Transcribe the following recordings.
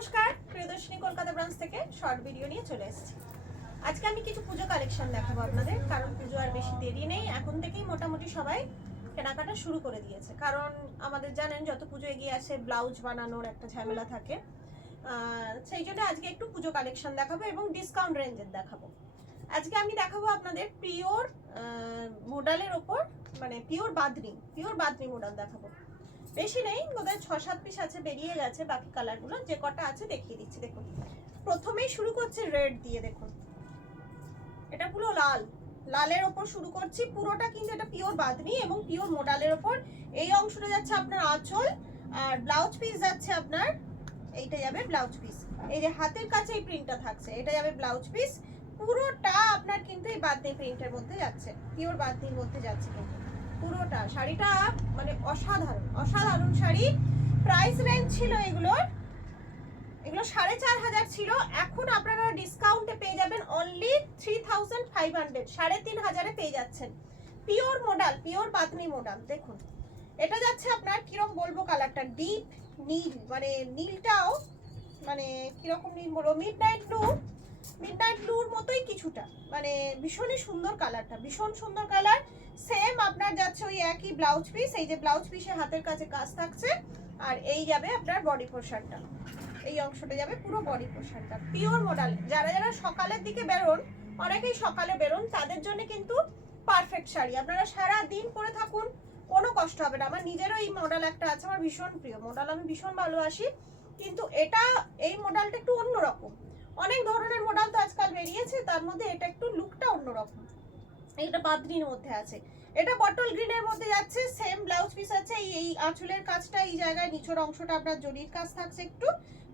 নমস্কার, প্রিয়দর্শিনী কলকাতা ব্রাঞ্চ থেকে short video নিয়ে চলে এসেছি। আজকে আমি কিছু পুজো কালেকশন দেখাবো আপনাদের, কারণ পুজো আর বেশি দেরি নেই। এখন থেকেই মোটামুটি সবাই কেনাকাটা শুরু করে দিয়েছে, কারণ আমাদের জানেন যত পুজো এগিয়ে আসে ব্লাউজ বানানোর একটা ঝামেলা থাকে। সেই জন্য আজকে একটু পুজো কালেকশন দেখাবো এবং ডিসকাউন্ট রেঞ্জের দেখাবো। আজকে আমি দেখাবো আপনাদের পিওর মডেলের ওপর, মানে পিওর বাদনি মডেল দেখাবো। বেশি নেই, বোধহয় 6-7 পিস আছে, বেরিয়ে গেছে বাকি কালারগুলো। যে কটা আছে দেখিয়ে দিচ্ছি। দেখুন, প্রথমেই শুরু করছি রেড দিয়ে। দেখুন এটা পুরো লালের ওপর শুরু করছি। পুরোটা কিন্তু এটা পিওর বাদনি এবং পিওর মডেলের ওপর। এই অংশটা যাচ্ছে আপনার আঁচল, আর ব্লাউজ পিস যাচ্ছে আপনার, এইটা যাবে ব্লাউজ পিস। এই যে হাতের কাছে এই প্রিন্টটা থাকছে, এটা যাবে ব্লাউজ পিস। পুরোটা আপনার কিন্তু এই বাদনি প্রিন্টের মধ্যে যাচ্ছে, পিওর বাদনির মধ্যে যাচ্ছে কিন্তু পুরোটা। শাড়িটা মানে অসাধারণ শাড়ি। প্রাইস রেঞ্জ ছিল এগুলো 4500 ছিল। এখন আপনারা ডিসকাউন্টে পেয়ে যাবেন অনলি 3500, 3500 পেয়ে যাচ্ছেন। Pure model, pure Bamni model. দেখুন এটা যাচ্ছে আপনার কিরকম বলবো, কালারটা ডিপ নীল, মানে নীলটাও মানে কিরকম নীল বলবো, মিডনাইট ব্লুর মতোই কিছুটা, মানে ভীষণই সুন্দর কালারটা, ভীষণ সুন্দর কালার। সেম আপনার যাচ্ছে ওই একই ব্লাউজ পিস। এই যে ব্লাউজ পিসে হাতের কাছে কাজ থাকছে, আর এই যাবে আপনার বডি পোর্শনটা, এই অংশটা যাবে পুরো বডি পোর্শনটা। Pure model. যারা সকালের দিকে বেরোন, অনেকেই সকালে বেরোন, তাদের জন্য কিন্তু পারফেক্ট শাড়ি। আপনারা সারা দিন পরে থাকুন, কোনো কষ্ট হবে না। আমার নিজেরও এই মডেল একটা আছে, আমার ভীষণ প্রিয় মডেল, আমি ভীষণ ভালোবাসি। কিন্তু এই মডেলটা একটু অন্যরকম। অনেক ধরনের মডেল তো আজকাল বেরিয়েছে, তার মধ্যে এটা একটু লুকটা অন্যরকম। এটা বাদনির মধ্যে আছে, এটা বটল গ্রিনের মধ্যে যাচ্ছে। সেম ব্লাউজ পিস আছে। এই আঁচলের কাজটা, এই জায়গায় নিচের অংশটা আপনার জরির কাজ থাকছে, একটু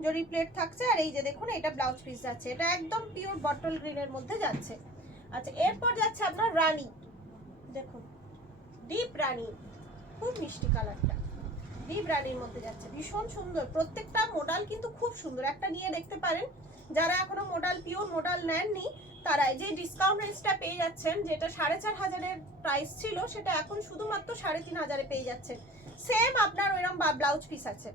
জরি প্লেট থাকছে। আর এই যে দেখুন এটা ব্লাউজ পিস যাচ্ছে, এটা একদম পিওর বটল গ্রিনের মধ্যে যাচ্ছে। আচ্ছা, এরপর যাচ্ছে আপনার রানী। দেখুন ডিপ রানী, খুব মিষ্টি কালারটা, ডিপ রানীর মধ্যে যাচ্ছে, ভীষণ সুন্দর। প্রত্যেকটা মডেল কিন্তু খুব সুন্দর, একটা নিয়ে দেখতে পারেন। যারা এখনো পিওর মডেল নেননি, তারা যে ডিসকাউন্ট রেঞ্জটা পেয়ে যাচ্ছেন, যেটা 4500 প্রাইস ছিল, সেটা এখন শুধুমাত্র 3500 পেয়ে যাচ্ছেন। সেম আপনার ওইরকম ব্লাউজ পিস আছে।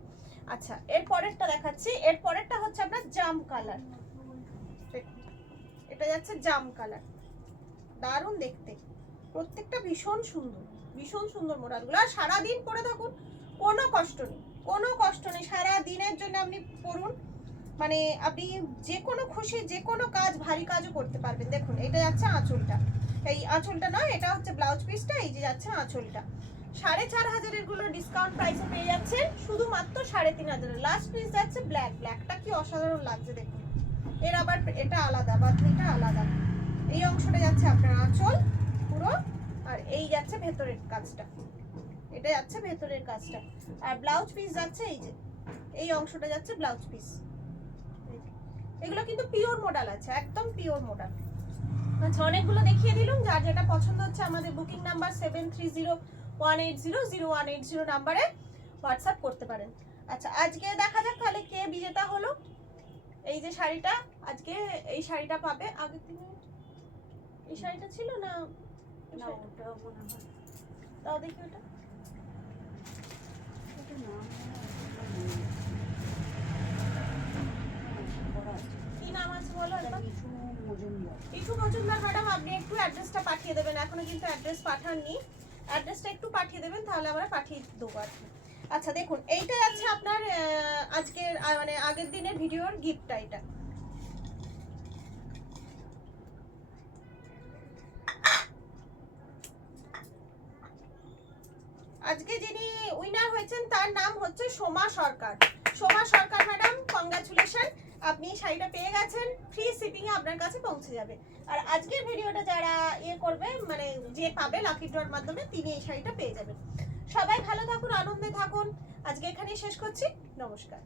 আচ্ছা, এর পরেরটা দেখাচ্ছি। এর পরেরটা হচ্ছে আপনার জাম কালার। এটা যাচ্ছে জাম কালার, দারুণ দেখতে, প্রত্যেকটা ভীষণ সুন্দর মডেলগুলো। আর সারাদিন পরে থাকুন, কোনো কষ্ট নেই। সারা দিনের জন্য আপনি পরুন, মানে আপনি যে কোনো খুশি, যে কোনো কাজ, ভারী কাজও করতে পারবেন। দেখুন এটা যাচ্ছে আঁচলটা, এই আঁচলটা নয়, এটা হচ্ছে ব্লাউজ পিসটা। এই যে যাচ্ছে আঁচলটা। 4500 গুলো ডিসকাউন্ট প্রাইসে পেয়ে যাচ্ছেন শুধুমাত্র 3500। লাস্ট পিস যাচ্ছে ব্ল্যাকটা কি অসাধারণ লাগছে দেখুন। এর আবার এটা আলাদা, বাদনিটা আলাদা। এই অংশটা যাচ্ছে আপনার আঁচল পুরো, আর এই যাচ্ছে ভেতরের কাজটা, এটা যাচ্ছে ভেতরের কাজটা। আর ব্লাউজ পিস যাচ্ছে এই যে এই অংশটা যাচ্ছে ব্লাউজ পিস। এগুলো কিন্তু পিওর মডেল আছে, একদম পিওর মডেল। আচ্ছা, অনেকগুলো দেখিয়ে দিলাম। যার যেটা পছন্দ হচ্ছে আমাদের বুকিং নাম্বার 7301800180 নাম্বারে হোয়াটসঅ্যাপ করতে পারেন। আচ্ছা, আজকে দেখা যাক তাহলে কে বিজেতা হলো। এই যে শাড়িটা, আজকে এই শাড়িটা পাবে। আগে থেকে এই শাড়িটা ছিল না, তাও দেখি ওটা কি নাম আছে বলো। ইস্যু মজুমদার ম্যাডাম, আপনি একটু অ্যাড্রেসটা পাঠিয়ে দেবেন। এখনো কিন্তু অ্যাড্রেস পাঠাননি, অ্যাড্রেসটা একটু পাঠিয়ে দেবেন, তাহলে আমরা পাঠিয়ে দেবো আর কি। আচ্ছা দেখুন, এইটা যাচ্ছে আপনার আজকের মানে আগের দিনের ভিডিওর গিফটটা। এটা আজকে যিনি উইনার হয়েছেন তার নাম হচ্ছে সোমা সরকার। ম্যাডাম, কংগ্রাচুলেশন, আপনি শাড়িটা পেয়ে গেছেন। ফ্রি শিপিং এ আপনার কাছে পৌঁছে যাবে। আর আজকের ভিডিওটা যারা করবে, মানে যে পাবে লাকি ড্রর মাধ্যমে, তিনি এই শাড়িটা পেয়ে যাবেন। সবাই ভালো থাকুন, আনন্দে থাকুন। আজকে এখানেই শেষ করছি। নমস্কার।